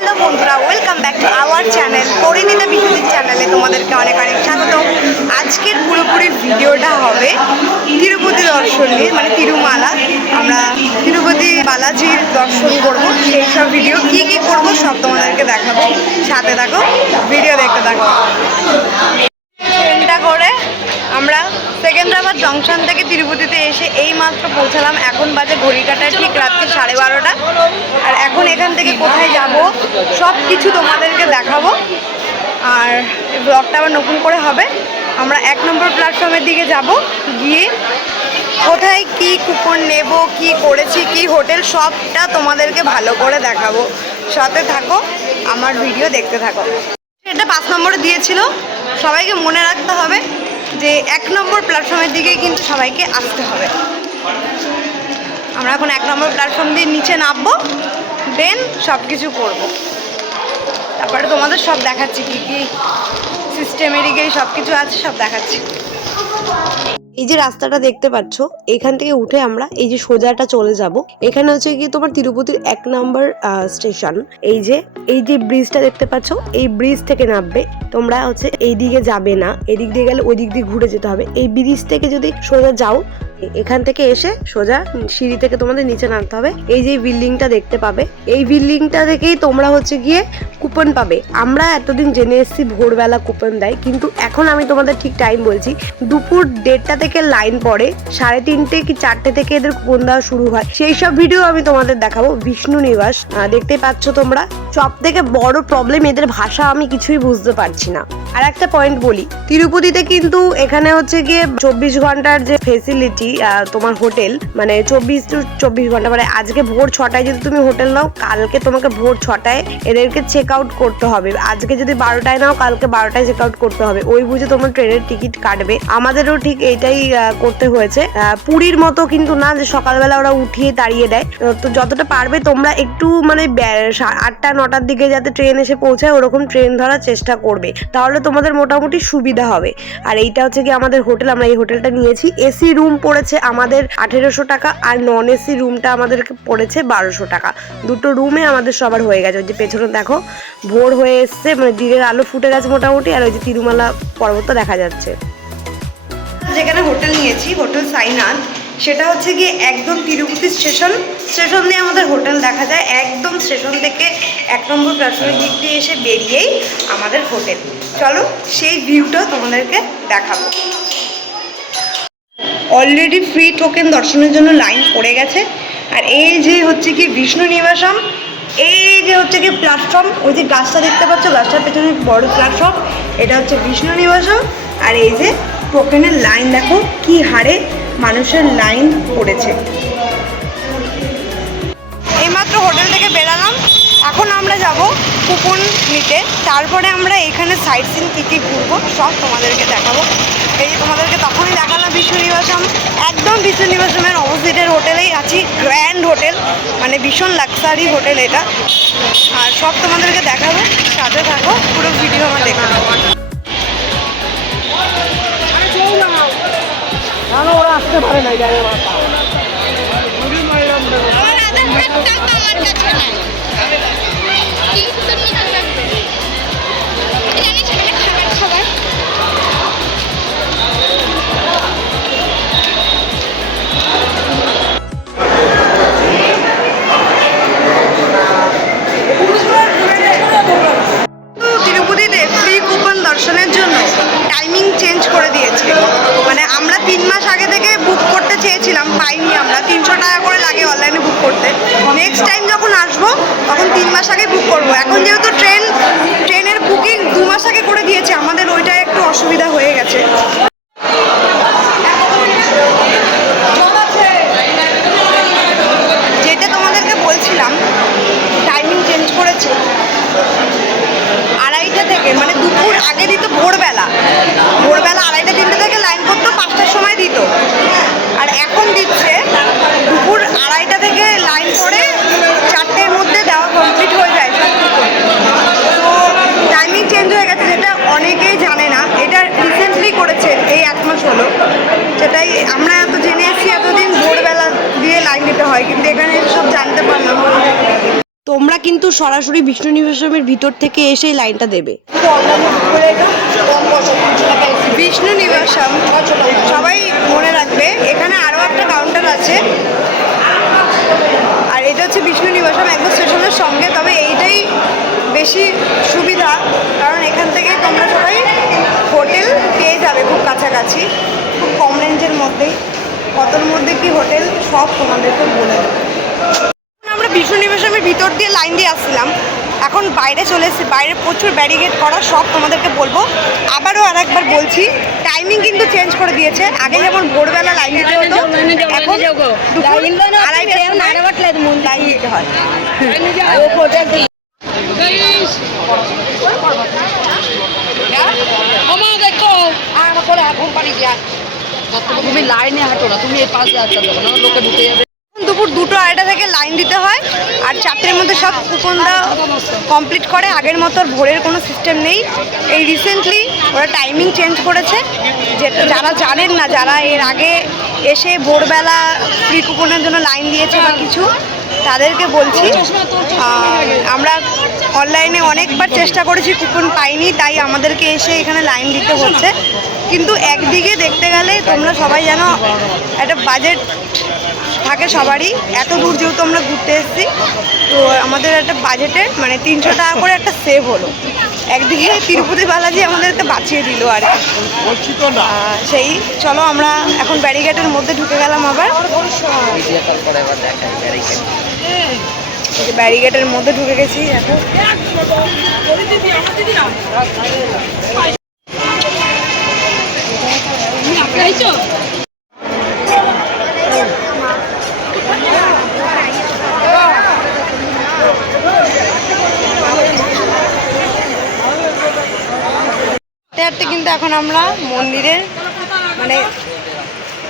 Hello বন্ধুরা, welcome back to our channel Parineeta Biswajit চ্যানেলে তোমাদেরকে অনেক অনেক স্বাগত। আজকের পুরোপুরি ভিডিওটা হবে তিরুপতি দর্শন নিয়ে, মানে তিরুমালা। আমরা তিরুপতি বালাজির দর্শন করব, সেই সব ভিডিও কী কী করবো সব তোমাদেরকে দেখাবো। সাথে থাকো, ভিডিও দেখতে থাকো। ট্রেনটা করে আমরা সেকেন্দ্রাবাদ জংশন থেকে তিরুপতিতে এসে এই মাত্র পৌঁছালাম। এখন বাজে ঘড়ি কাটায় ঠিক রাত্রি 12:30। আর এখন এখান থেকে কোথায় যাব সব কিছু তোমাদেরকে দেখাবো। আর এই ব্লগটা আবার নতুন করে হবে। আমরা 1 নম্বর প্ল্যাটফর্মের দিকে যাব, গিয়ে কোথায় কি কুপন নেব, কি করেছি, কি হোটেল, সবটা তোমাদেরকে ভালো করে দেখাবো। সাথে থাকো, আমার ভিডিও দেখতে থাকো। এটা 5 নম্বরে দিয়েছিল, সবাইকে মনে রাখতে হবে যে 1 নম্বর প্ল্যাটফর্মের দিকেই কিন্তু সবাইকে আসতে হবে। আমরা এখন 1 নম্বর প্ল্যাটফর্ম দিয়ে নিচে নামবো, দেন সব কিছু করবো। তারপরে তোমাদের সব দেখাচ্ছি কী কী সিস্টেমেটিক্যালি সব কিছু আছে, সব দেখাচ্ছি। এই যে রাস্তাটা দেখতে পাচ্ছ, এখান থেকে উঠে আমরা এই যে সোজাটা চলে যাব। এখানে হচ্ছে কি তোমার তিরুপতির 1 নম্বর স্টেশন। এই যে ব্রিজটা দেখতে পাচ্ছ, এই ব্রিজ থেকে নামবে। তোমরা হচ্ছে এই দিকে যাবে না, এদিক দিয়ে গেলে ওই দিক দিয়ে ঘুরে যেতে হবে। এই ব্রিজ থেকে যদি সোজা যাও, এখান থেকে এসে সোজা সিঁড়ি থেকে তোমাদের নিচে নামতে হবে। এই যে বিল্ডিংটা দেখতে পাবে, এই বিল্ডিংটা থেকেই তোমরা হচ্ছে গিয়ে কুপন পাবে। আমরা এতদিন জেনে এসেছি ভোরবেলা কুপন দেয়, কিন্তু এখন আমি তোমাদের ঠিক টাইম বলছি। দুপুর 1:30 থেকে লাইন পড়ে, 3:30 কি 4টে থেকে এদের কুপন দেওয়া শুরু হয়। সেই সব ভিডিও আমি তোমাদের দেখাবো। বিষ্ণু নিবাস দেখতে পাচ্ছ তোমরা। সব থেকে বড় প্রবলেম, এদের ভাষা আমি কিছুই বুঝতে পারছি না। আর একটা পয়েন্ট বলি, তিরুপতিতে কিন্তু এখানে হচ্ছে গিয়ে 24 ঘন্টার যে ফেসিলিটি, তোমার হোটেল মানে 24 ঘন্টা, মানে আজকে ভোর 6টায় যদি তুমি হোটেল নাও, কালকে তোমাকে ভোর 6টায় এদেরকে চেক আউট করতে হবে। আজকে যদি 12টায় নাও, কালকে 12টায় চেক আউট করতে হবে। ওই বুঝে তোমার ট্রেনের টিকিট কাটবে। আমাদেরও ঠিক এইটাই করতে হয়েছে। পুরীর মতো কিন্তু না যে সকালবেলা ওরা উঠিয়ে তাড়িয়ে দেয়। তো যতটা পারবে তোমরা একটু মানে 8টা-9টার দিকে যাতে ট্রেন এসে পৌঁছায়, ওরকম ট্রেন ধরার চেষ্টা করবে, তাহলে তোমাদের মোটামুটি সুবিধা হবে। আর এইটা হচ্ছে কি আমাদের হোটেল, আমরা এই হোটেলটা নিয়েছি। এসি রুম পড়েছে আমাদের 1800 টাকা, আর নন এসি রুমটা আমাদেরকে পড়েছে 1200 টাকা। দুটো রুমে আমাদের সবার হয়ে গেছে। ওই যে পেছনে দেখো ভোর হয়ে এসছে, মানে দিনের আলো ফুটে গেছে মোটামুটি। আর ওই যে তিরুমালা পর্বত দেখা যাচ্ছে। যেখানে হোটেল নিয়েছি, হোটেল সাইনাথ, সেটা হচ্ছে গিয়ে একদম তিরুপতি স্টেশন দিয়ে আমাদের হোটেল দেখা যায়। একদম স্টেশন থেকে 1 নম্বর প্ল্যাটফর্মের দিক দিয়ে এসে বেরিয়েই আমাদের হোটেল। চলো সেই ভিউটা তোমাদেরকে দেখাবো। অলরেডি ফ্রি টোকেন দর্শনের জন্য লাইন পড়ে গেছে। আর এই যে হচ্ছে কি বিষ্ণু নিবাসম, এই যে হচ্ছে কি প্ল্যাটফর্ম, ওই যে গাছটা দেখতে পাচ্ছ, গাছটার পেছনে বড় প্ল্যাটফর্ম, এটা হচ্ছে বিষ্ণু নিবাসম। আর এই যে টোকেনের লাইন দেখো কি হারে মানুষের লাইন পড়েছে। এইমাত্র হোটেল থেকে বেরালাম, এখন আমরা যাব কুপন নিতে। তারপরে আমরা এখানে সাইট সিন কী কী ঘুরবো সব তোমাদেরকে দেখাবো। এই যে তোমাদেরকে তখনই দেখালাম বিষ্ণু নিবাসম, একদম বিষ্ণু নিবাসমের অপোজিটের হোটেলেই আছি। গ্র্যান্ড হোটেল, মানে ভীষণ লাক্সারি হোটেল এটা। আর সব তোমাদেরকে দেখাবো, সাথে থাকো, পুরো ভিডিও আমার দেখে নেবো। ওরা আসতে পারে না, তিরুপতিতে ফ্রি কুপন দর্শনের জন্য টাইমিং চেঞ্জ করে দিয়েছে। মানে আমরা 3 মাস আগে থেকে বুক করতে চেয়েছিলাম, পাইনি আমরা। 300 টাকা করে লাগে অনলাইনে বুক করতে। নেক্সট টাইম যখন আসবো তখন 3 মাস আগে বুক করবো। এখন যেহেতু ট্রেনের বুকিং 2 মাস আগে করে দিয়েছে, আমাদের ওইটা একটু অসুবিধা হয়ে গেছে। যেটা তোমাদেরকে বলছিলাম, টাইমিং চেঞ্জ করেছে 2:30 থেকে, মানে দুপুর আগে দিত ভোরবেলা 2:30-3টে থেকে লাইন করতো, 5টার সময় দিত। আর এখন দিচ্ছে দুপুর 2:30 থেকে লাইন করে 4টের মধ্যে দেওয়া কমপ্লিট হয়ে যায়। তো টাইমিং চেঞ্জ হয়ে গেছে, যেটা অনেকেই জানে না। এটা রিসেন্টলি করেছে, তোমরা কিন্তু সরাসরি বিষ্ণু নিবাসমের ভিতর থেকে এসে লাইনটা দেবে। বিষ্ণু নিবাসম সবাই মনে রাখবে, এখানে আরও একটা কাউন্টার আছে, আর এটা হচ্ছে বিষ্ণু নিবাসম একদম স্টেশনের সঙ্গে। তবে এইটাই বেশি সুবিধা, কারণ এখান থেকে তোমরা সবাই হোটেল পেয়ে যাবে খুব কাছাকাছি, খুব কম রেঞ্জের মধ্যেই। কতর মধ্যে কি হোটেল সব তোমাদেরকে বলে দেবো। আমরা বিষ্ণু নিবাসমের ভিতর দিয়ে লাইন দিয়ে আসছিলাম, এখন বাইরে চলে এসেছি। বাইরে প্রচুর ব্যারিকেড করা, সব তোমাদেরকে বলবো। আবারও আর একবার বলছি, টাইমিং কিন্তু চেঞ্জ করে দিয়েছে। আগে যেমন ভোরবেলা লাইন দিতে হতো, এখন দুপুর 2:30টার সময় লাইন দিতে হয়। তুমি লাইনে হাঁটো না, তুমি এই পাশ দিয়ে আসতে দেবো না, লোকে ঢুকে যাবে। দুপুর 2:30 থেকে লাইন দিতে হয়, আর 4টের মধ্যে সব কুপনটা কমপ্লিট করে। আগের মতো আর ভোরের কোনো সিস্টেম নেই। এই রিসেন্টলি ওরা টাইমিং চেঞ্জ করেছে, যে যারা জানেন না, যারা এর আগে এসে ভোরবেলা ফ্রি কুপনের জন্য লাইন দিয়েছে বা কিছু, তাদেরকে বলছি আমরা অনলাইনে অনেকবার চেষ্টা করেছি, কুপন পাইনি, তাই আমাদেরকে এসে এখানে লাইন দিতে হচ্ছে। কিন্তু একদিকে দেখতে গেলে তোমরা সবাই জানো একটা বাজেট থাকে সবারই, এত দূর যেহেতু আমরা ঘুরতে এসেছি, তো আমাদের একটা বাজেটের মানে 300 টাকা করে একটা সেভ হলো। একদিকে তিরুপতি বালাজি আমাদেরকে বাঁচিয়ে দিল আর কি। সেই চলো আমরা এখন ব্যারিকেডের মধ্যে ঢুকে গেলাম আবার। ব্যারিকেডের মধ্যে ঢুকে গেছি এখন। হাঁটতে কিন্তু এখন আমরা মন্দিরের মানে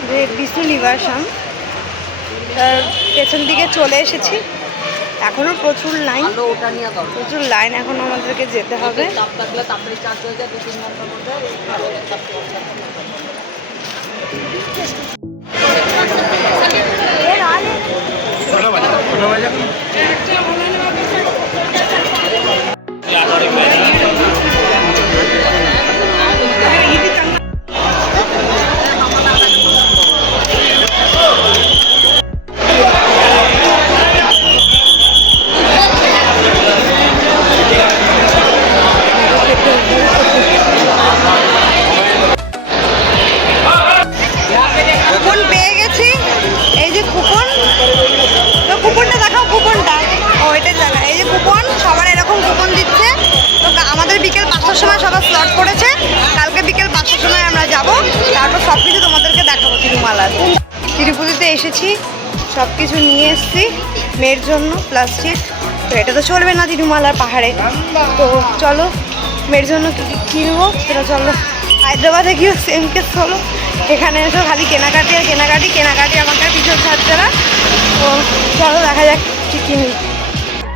যে বিষ্ণু নিবাসম তার পেছন দিকে চলে এসেছি। এখনো প্রচুর লাইন, এখন আমাদেরকে যেতে হবে। কুপন পেয়ে গেছি, এই যে কুপন, তো কুপনটা দেখাও, কুপনটা ওইটার জায়গা। এই যে কুপন, সবার এরকম কুপন দিচ্ছে। তো আমাদের বিকেল 5টার সময় সবার স্লট পড়েছে, কালকে বিকেল 5টার সময় আমরা যাব, তারপর সব কিছু তোমাদেরকে দেখাবো। তিরুমালার তিরুপতিতে এসেছি, সব কিছু নিয়ে এসেছি মেয়ের জন্য। প্লাস্টিক তো এটা তো চলবে না তিরুমালার পাহাড়ে, তো চলো মেয়ের জন্য কিনবো সেটা। চলো হায়দ্রাবাদে গিয়েও সেম কেস হলো, এখানে এসে খালি কেনাকাটি আর কেনাকাটি আমাকে পিছন ছাড়ছে না। তো চলো দেখা যাক কি কিনি।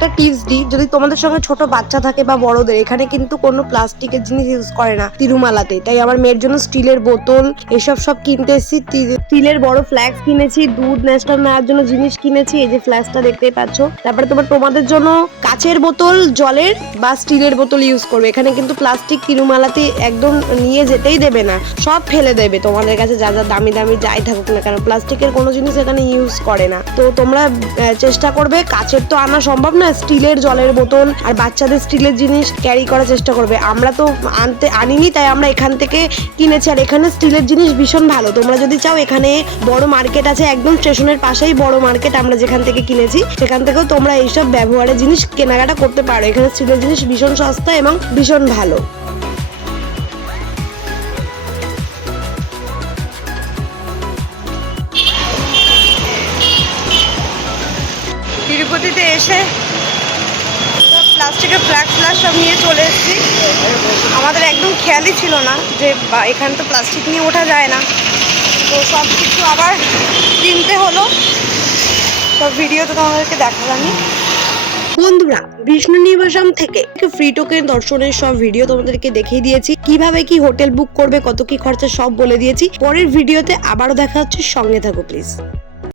একটা টিপস দিই, যদি তোমাদের সঙ্গে ছোট বাচ্চা থাকে বা বড়দের, এখানে কিন্তু কোনো প্লাস্টিকের জিনিস ইউজ করে না তিরুমালাতে। তাই আমার মেয়ের জন্য স্টিলের বোতল এসব সব কিনতে এসেছি। স্টিলের বড় ফ্ল্যাক্স কিনেছি, দুধ নেস্টার নেওয়ার জন্য জিনিস কিনেছি, এই যে ফ্ল্যাক্সটা দেখতেই পাচ্ছ। তারপরে তোমাদের জন্য কাচের বোতল, জলের বা স্টিলের বোতল ইউজ করবে। এখানে কিন্তু প্লাস্টিক তিরুমালাতে একদম নিয়ে যেতেই দেবে না, সব ফেলে দেবে। তোমাদের কাছে যা যা দামি দামি যাই থাকুক না কেন, প্লাস্টিকের কোনো জিনিস এখানে ইউজ করে না। তো তোমরা চেষ্টা করবে, কাচের তো আনা সম্ভব না, স্টিলের জলের বোতল আর বাচ্চাদের স্টিলের জিনিস ক্যারি করার চেষ্টা করবে। আমরা তো আনিনি, তাই আমরা এখান থেকে কিনেছি। আর এখানে স্টিলের জিনিস ভীষণ ভালো। তোমরা যদি চাও, এখানে বড় মার্কেট আছে, একদম স্টেশনের পাশেই বড় মার্কেট, আমরা যেখান থেকে কিনেছি সেখান থেকেও তোমরা এইসব ব্যবহারের জিনিস কেনাকাটা করতে পারো। এখানে স্টিলের জিনিস ভীষণ সস্তা এবং ভীষণ ভালো। তিরুপতিতে এসে প্লাস্টিকের ফ্ল্যাক্স সব নিয়ে চলে এসেছি। আমাদের একদম খেয়ালই ছিল না যে এখানে তো প্লাস্টিক নিয়ে ওঠা যায় না, তো সব কিছু আবার কিনতে হলো। সব ভিডিও তো তোমাদেরকে দেখালামই। বন্ধুরা, বিষ্ণু নিবাসম থেকে ফ্রি টোকেন দর্শনের সব ভিডিও তোমাদেরকে দেখিয়ে দিয়েছি, কিভাবে কি হোটেল বুক করবে, কত কি খরচা সব বলে দিয়েছি। পরের ভিডিওতে আবারও দেখা হচ্ছে, সঙ্গে থাকো প্লিজ।